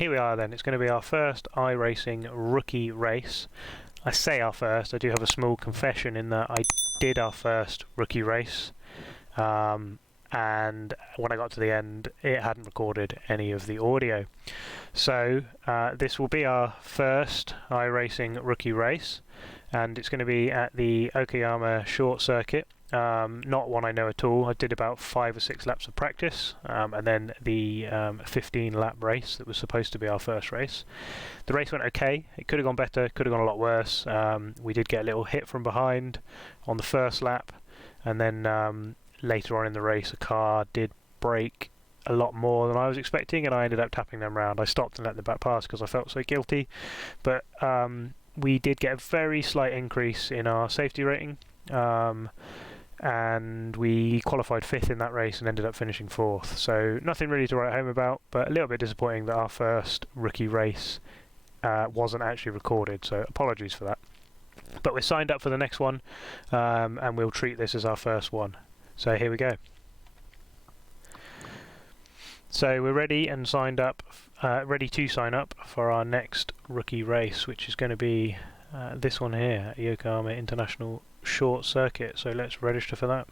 here we are then. It's going to be our first iRacing rookie race. I say our first, I do have a small confession in that I did our first rookie race, and when I got to the end it hadn't recorded any of the audio. So this will be our first iRacing rookie race, and it's going to be at the Okayama Short Circuit. Not one I know at all. I did about 5 or 6 laps of practice, and then the 15 lap race that was supposed to be our first race. The race went okay. It could have gone better, could have gone a lot worse. We did get a little hit from behind on the first lap, and then later on in the race a car did brake a lot more than I was expecting, and I ended up tapping them round. I stopped and let them back pass because I felt so guilty, but we did get a very slight increase in our safety rating, and we qualified 5th in that race and ended up finishing 4th. So nothing really to write home about, but a little bit disappointing that our first rookie race wasn't actually recorded, so apologies for that. But we're signed up for the next one, and we'll treat this as our first one. So here we go. So we're ready and signed up, ready to sign up for our next rookie race, which is going to be this one here at Yokohama International Short Circuit. So let's register for that.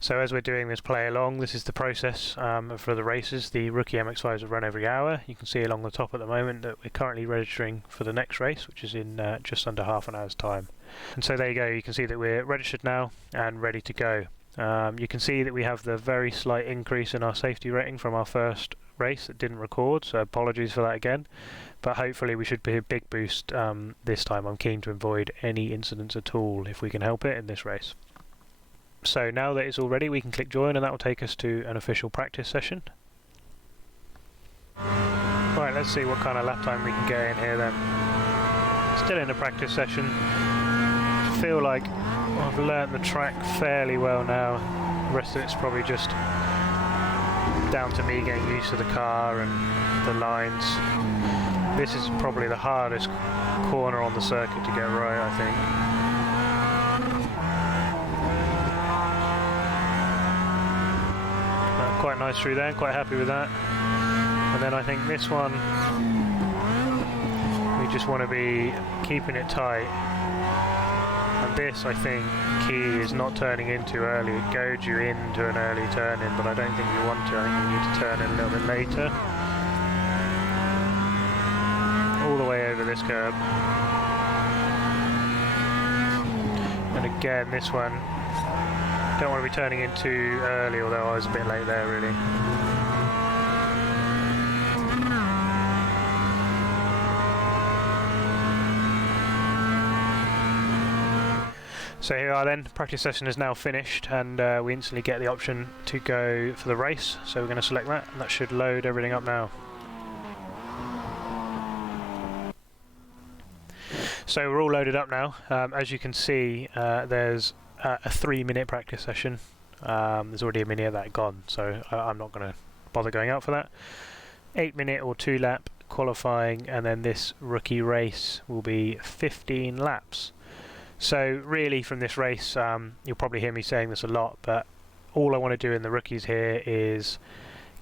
So as we're doing this play along, this is the process for the races. The rookie MX5s are run every hour. You can see along the top at the moment that we're currently registering for the next race, which is in just under half an hour's time. And so there you go, you can see that we're registered now and ready to go. You can see that we have the very slight increase in our safety rating from our first race that didn't record, so apologies for that again, but hopefully we should be a big boost this time. I'm keen to avoid any incidents at all if we can help it in this race. So now that it's all ready, we can click join, and that will take us to an official practice session. Right, let's see what kind of lap time we can get in here then. Still in a practice session. I feel like I've learnt the track fairly well now. The rest of it's probably just down to me getting used to the car and the lines. This is probably the hardest corner on the circuit to get right, I think. Quite nice through there, quite happy with that. And then I think this one, we just want to be keeping it tight. And this, I think, key is not turning in too early. It goads you into an early turn in, but I don't think you want to. I think you need to turn in a little bit later. All the way over this curb. And again, this one, don't want to be turning in too early, although I was a bit late there really. So here we are then, practice session is now finished, and we instantly get the option to go for the race. So we're going to select that, and that should load everything up now. So we're all loaded up now. As you can see, there's a 3-minute practice session. There's already a minute of that gone, so I'm not going to bother going out for that. 8-minute or 2-lap qualifying, and then this rookie race will be 15 laps. So really from this race, you'll probably hear me saying this a lot, but all I want to do in the rookies here is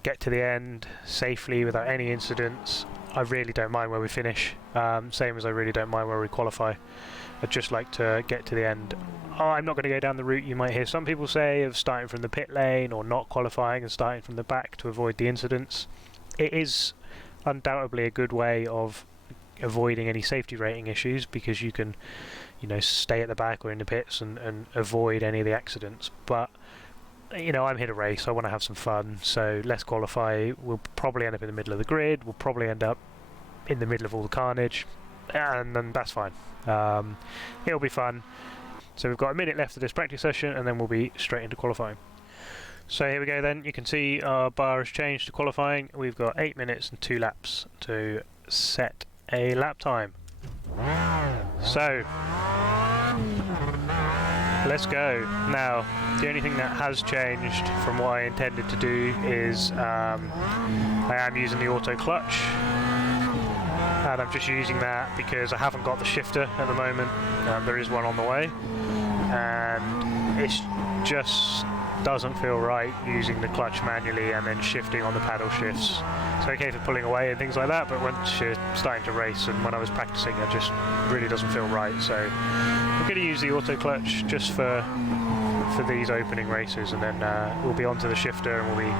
get to the end safely without any incidents. I really don't mind where we finish, same as I really don't mind where we qualify. I'd just like to get to the end. I'm not going to go down the route you might hear some people say of starting from the pit lane or not qualifying and starting from the back to avoid the incidents. It is undoubtedly a good way of avoiding any safety rating issues, because you can, you know, stay at the back or in the pits and avoid any of the accidents. But you know, I'm here to race, I want to have some fun, so let's qualify. We'll probably end up in the middle of the grid, we'll probably end up in the middle of all the carnage, and then that's fine. It'll be fun. So we've got a minute left of this practice session, and then we'll be straight into qualifying. So here we go then, you can see our bar has changed to qualifying. We've got 8 minutes and 2 laps to set a lap time. So let's go. Now, the only thing that has changed from what I intended to do is I am using the auto clutch, and I'm just using that because I haven't got the shifter at the moment. There is one on the way, and it's just doesn't feel right using the clutch manually and then shifting on the paddle shifts. It's okay for pulling away and things like that, but once you're starting to race, and when I was practicing, it just really doesn't feel right. So I'm going to use the auto clutch just for these opening races, and then we'll be onto the shifter and we'll be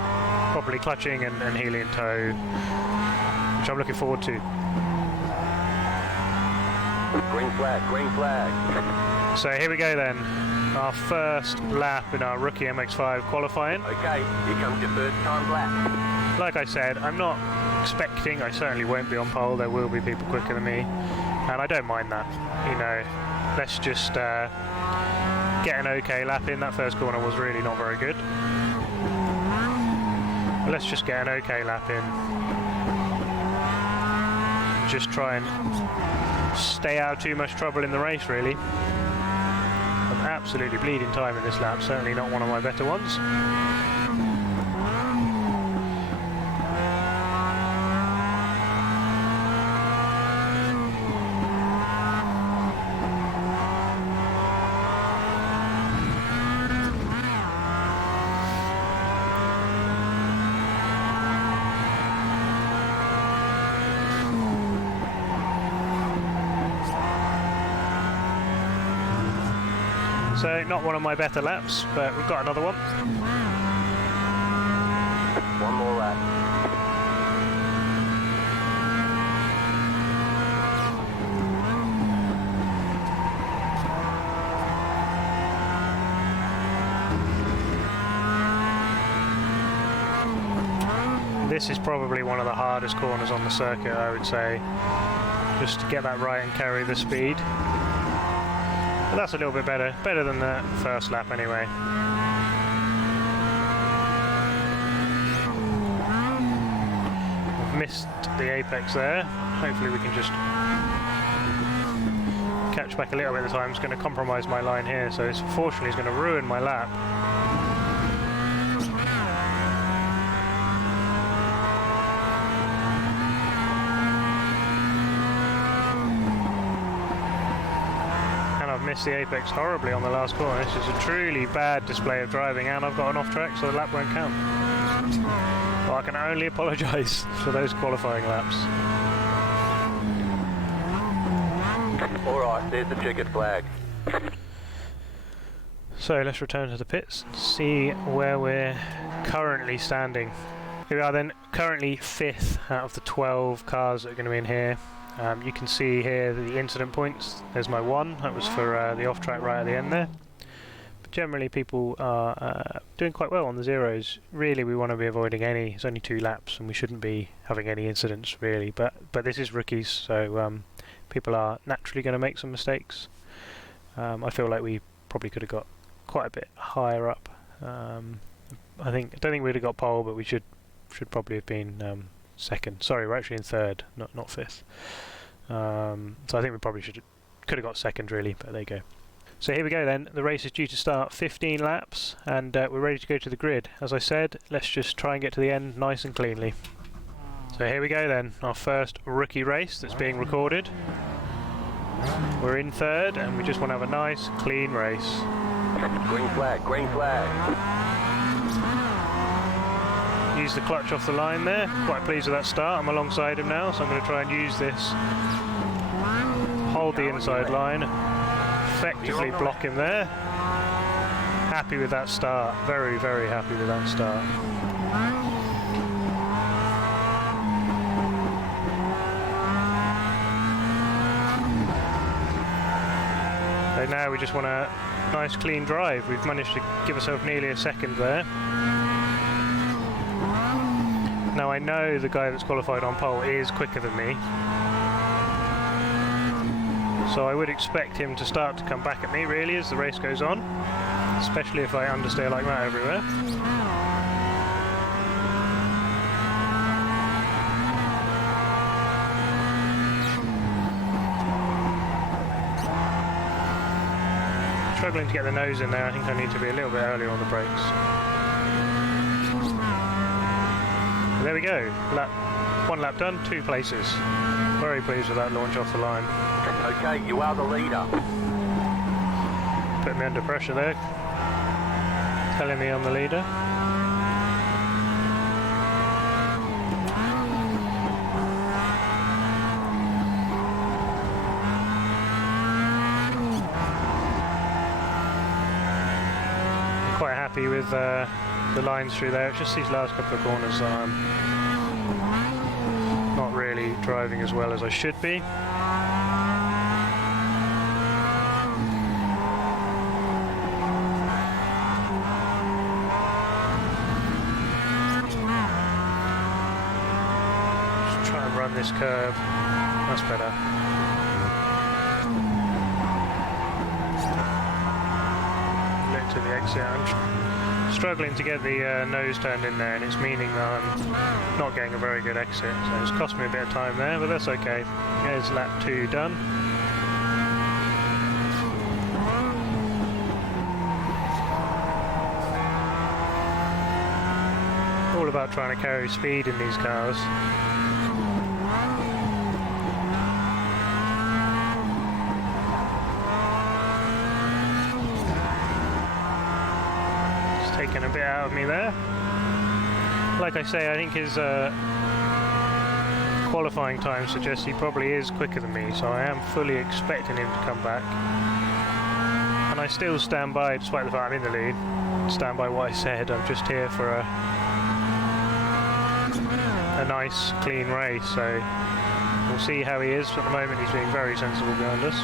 properly clutching and heeling in tow, which I'm looking forward to. Green flag, green flag. So here we go then. Our first lap in our rookie MX5 qualifying. Okay, here comes your first time lap. Like I said, I'm not expecting, I certainly won't be on pole, there will be people quicker than me, and I don't mind that. You know, let's just get an okay lap in. That first corner was really not very good. But let's just get an okay lap in. Just try and stay out of too much trouble in the race, really. I'm absolutely bleeding time in this lap, certainly not one of my better ones. So not one of my better laps, but we've got another one. One more lap. This is probably one of the hardest corners on the circuit, I would say, just to get that right and carry the speed. But that's a little bit better than the first lap anyway. I've missed the apex there. Hopefully we can just catch back a little bit of the time. It's going to compromise my line here, so this unfortunately is going to ruin my lap. Missed the apex horribly on the last corner. This is a truly bad display of driving, and I've got an off track, so the lap won't count. Well, I can only apologise for those qualifying laps. Alright, there's the checkered flag. So let's return to the pits and see where we're currently standing. Here we are then, currently 5th out of the 12 cars that are going to be in here. You can see here the incident points. There's my one, that was for the off-track right at the end there. But generally people are doing quite well on the zeros. Really we want to be avoiding any, it's only 2 laps and we shouldn't be having any incidents really, but this is rookies, so people are naturally going to make some mistakes. I feel like we probably could have got quite a bit higher up. I don't think we'd have got pole, but we should probably have been second. Sorry, we're actually in 3rd, not 5th. So I think we probably could have got 2nd really, but there you go. So here we go then. The race is due to start 15 laps, and we're ready to go to the grid. As I said, let's just try and get to the end nice and cleanly. So here we go then, our first rookie race that's being recorded. We're in 3rd, and we just want to have a nice, clean race. Green flag, green flag. Use the clutch off the line there. Quite pleased with that start. I'm alongside him now, so I'm going to try and use this. Hold the inside line. Effectively block him there. Happy with that start. Very, very happy with that start. So now we just want a nice clean drive. We've managed to give ourselves nearly a second there. Now I know the guy that's qualified on pole is quicker than me, so I would expect him to start to come back at me really as the race goes on, especially if I understeer like that everywhere. Struggling to get the nose in there. I think I need to be a little bit earlier on the brakes. There we go, one lap done, 2 places. Very pleased with that launch off the line. Okay, you are the leader. Put me under pressure there. telling me on the leader. I'm quite happy with the lines through there. It's just these last couple of corners that I'm not really driving as well as I should be. Run this curve, that's better. Look to the exit. I'm struggling to get the nose turned in there, and it's meaning that I'm not getting a very good exit, so it's cost me a bit of time there, but that's okay. There's lap 2 done. All about trying to carry speed in these cars. Taking a bit out of me there. Like I say, I think his qualifying time suggests he probably is quicker than me, so I am fully expecting him to come back. And I still stand by, despite the fact I'm in the lead, stand by what I said. I'm just here for a nice, clean race, so we'll see how he is. At the moment, he's being very sensible behind us.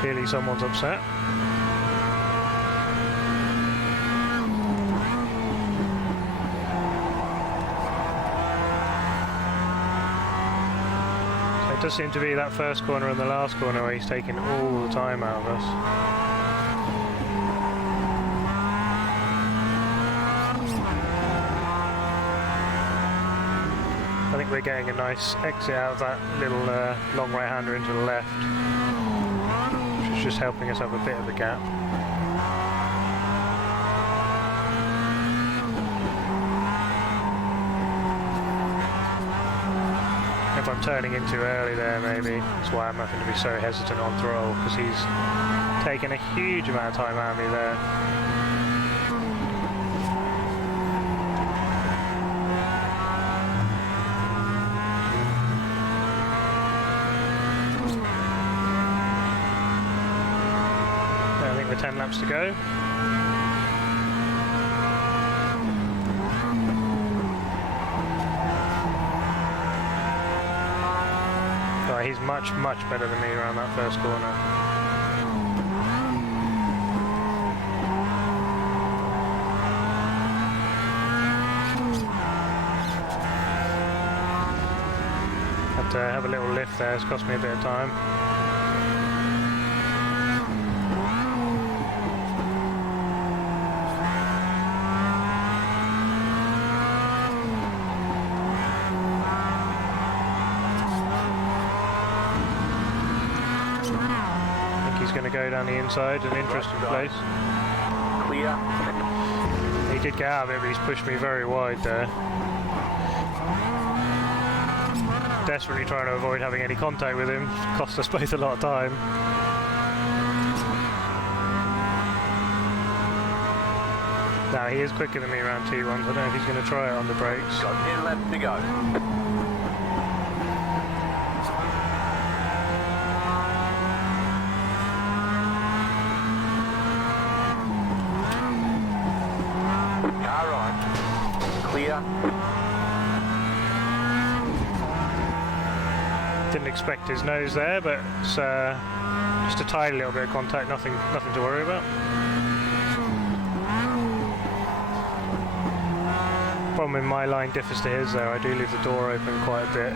Clearly someone's upset. So it does seem to be that first corner and the last corner where he's taking all the time out of us. I think we're getting a nice exit out of that little long right-hander into the left. Just helping us have a bit of a gap. If I'm turning in too early there, maybe that's why I'm having to be so hesitant on throttle, because he's taking a huge amount of time out of me there. I think we're 10 laps to go. Oh, he's much better than me around that first corner. Had to have a little lift there, it's cost me a bit of time. Going to go down the inside, an interesting place. Clear. He did get out of it, but he's pushed me very wide there. Desperately trying to avoid having any contact with him. Cost us both a lot of time. Now he is quicker than me around T1s. I don't know if he's going to try it on the brakes. Got 10 laps to go. Didn't expect his nose there, but it's just a tiny little bit of contact, nothing to worry about. Problem with my line differs to his there, I do leave the door open quite a bit.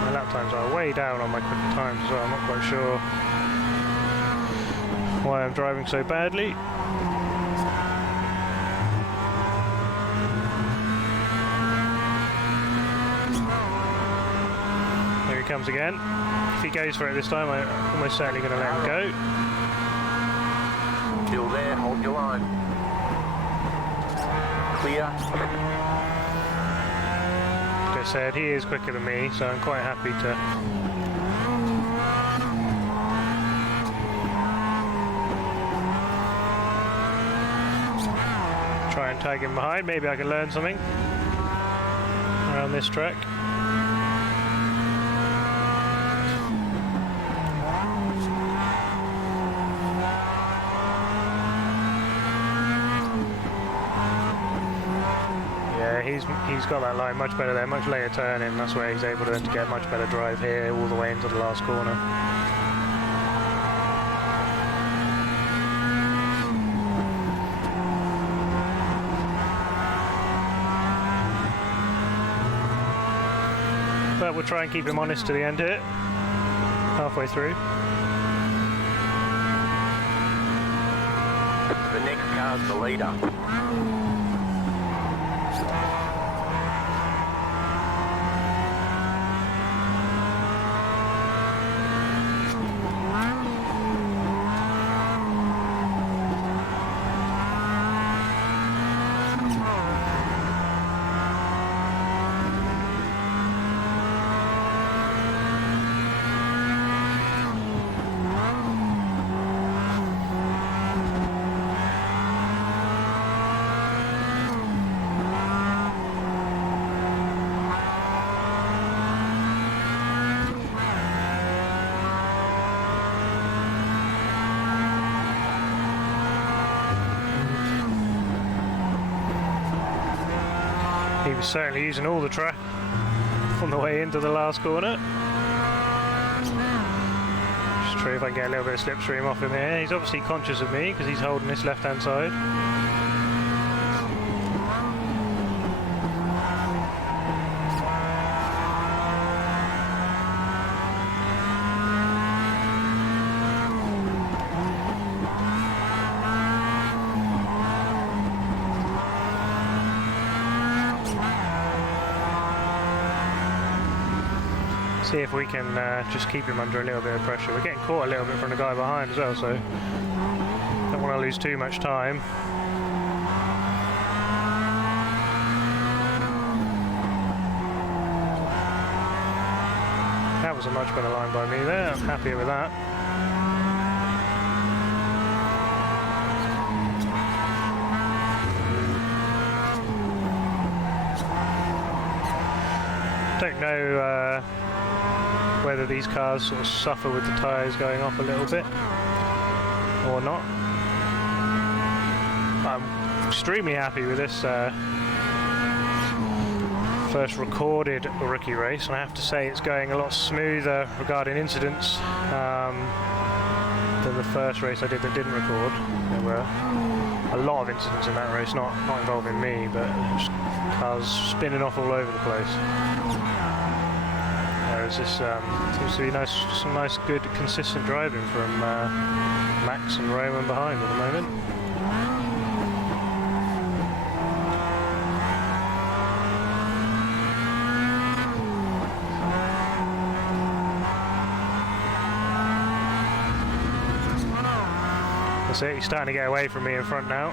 My lap times are way down on my quicker times as well, I'm not quite sure why I'm driving so badly. comes again. If he goes for it this time, I'm almost certainly going to let him go. Still there, hold your line. Clear. Like I said, he is quicker than me, so I'm quite happy to try and tag him behind. Maybe I can learn something around this track. He's got that line much better there, much later turning. That's where he's able to get much better drive here all the way into the last corner. But we'll try and keep him honest to the end here, halfway through. The next car's the leader. He was certainly using all the track on the way into the last corner. Just try if I can get a little bit of slipstream off him here. He's obviously conscious of me because he's holding this left-hand side. See if we can just keep him under a little bit of pressure. We're getting caught a little bit from the guy behind as well, so don't want to lose too much time. That was a much better line by me there. I'm happy with that. Don't know whether these cars sort of suffer with the tyres going off a little bit or not. I'm extremely happy with this first recorded rookie race, and I have to say it's going a lot smoother regarding incidents than the first race I did that didn't record. There were a lot of incidents in that race, not involving me, but just cars spinning off all over the place. Whereas this seems to be some nice, good, consistent driving from Max and Roman behind at the moment. That's it, he's starting to get away from me in front now.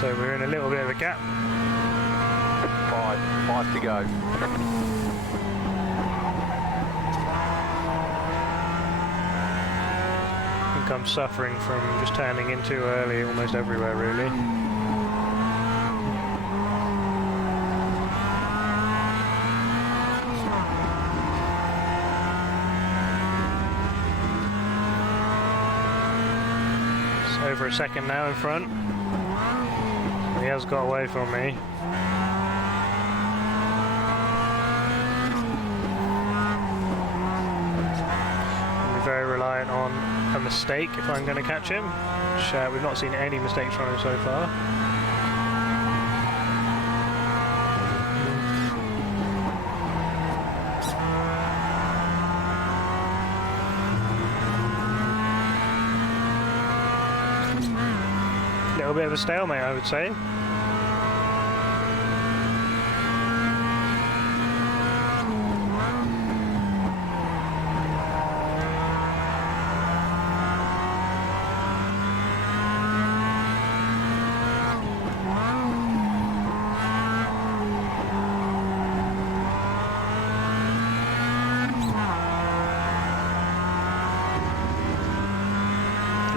So we're in a little bit of a gap. Five to go. I think I'm suffering from just turning in too early almost everywhere, really. It's over a second now in front. He has got away from me. I'm very reliant on a mistake if I'm going to catch him, which we've not seen any mistakes from him so far. little bit of a stalemate, I would say.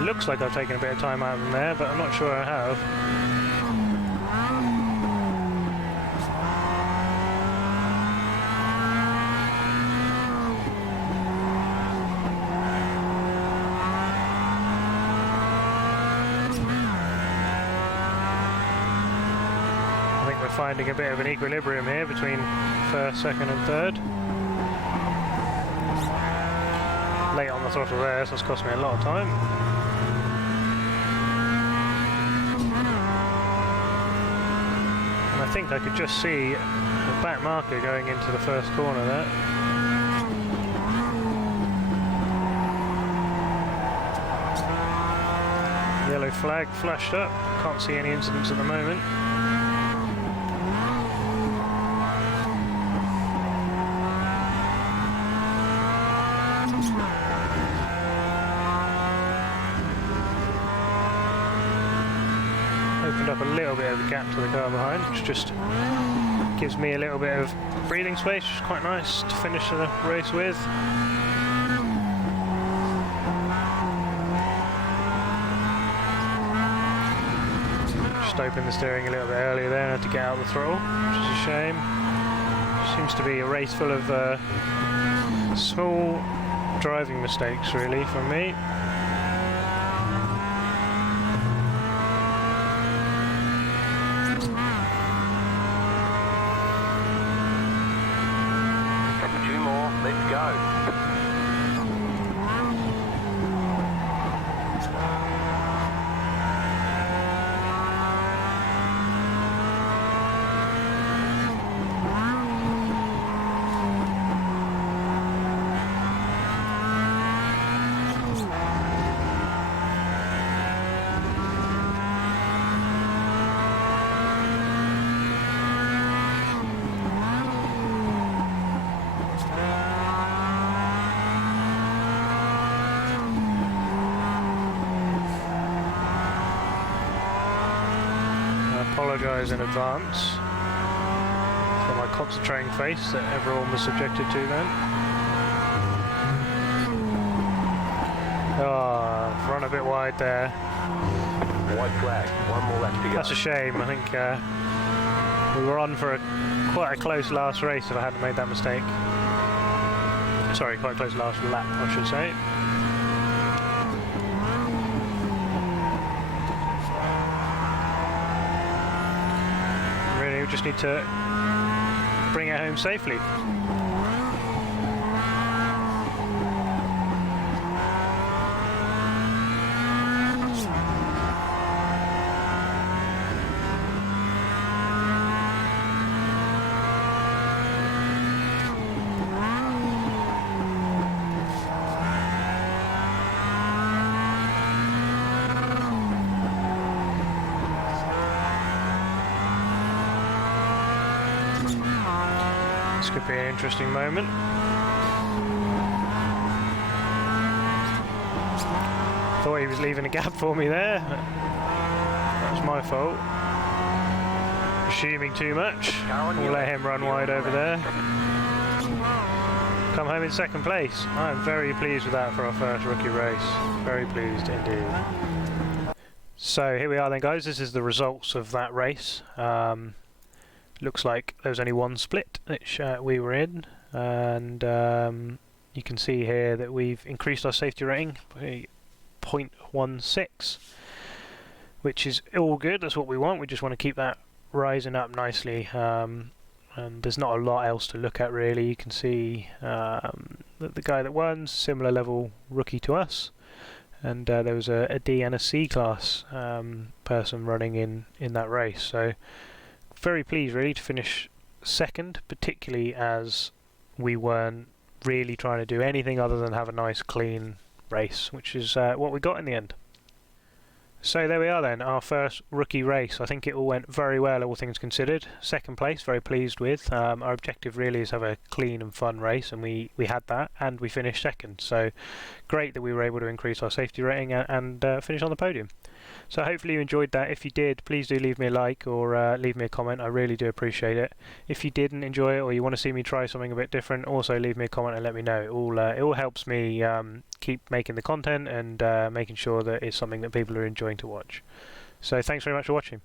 Looks like I've taken a bit of time out of them there, but I'm not sure I have. I think we're finding a bit of an equilibrium here between first, second and third. Late on the throttle there, so it's cost me a lot of time. I think I could just see the back marker going into the first corner there. Yellow flag flashed up, can't see any incidents at the moment. Opened up a little bit of a gap to the car behind, which just gives me a little bit of breathing space, which is quite nice to finish the race with. Just opened the steering a little bit earlier there and had to get out of the throttle, which is a shame. Seems to be a race full of small driving mistakes really from me. Let's go. Apologise in advance for my concentrating face that everyone was subjected to then. Oh, I've run a bit wide there. White flag, one more left to go. That's a shame. I think we were on for quite a close last race if I hadn't made that mistake. Sorry, quite a close last lap, I should say. We just need to bring it home safely. This could be an interesting moment. Thought he was leaving a gap for me there. That's my fault. Assuming too much. We'll let him run wide over there. Come home in second place. I am very pleased with that for our first rookie race. Very pleased indeed. So here we are then, guys. This is the results of that race. Looks like there was only one split which we were in, and you can see here that we've increased our safety rating by 0.16, which is all good. That's what we want. We just want to keep that rising up nicely, and there's not a lot else to look at really. You can see that the guy that won, similar level rookie to us, and there was a D and a C class person running in that race. So very pleased really to finish second, particularly as we weren't really trying to do anything other than have a nice clean race, which is what we got in the end. So there we are then, our first rookie race. I think it all went very well, all things considered. Second place, very pleased with. Our objective really is to have a clean and fun race, and we had that, and we finished second. So great that we were able to increase our safety rating and finish on the podium. So hopefully you enjoyed that. If you did, please do leave me a like or leave me a comment. I really do appreciate it. If you didn't enjoy it or you want to see me try something a bit different, also leave me a comment and let me know. It all helps me keep making the content and making sure that it's something that people are enjoying to watch. So thanks very much for watching.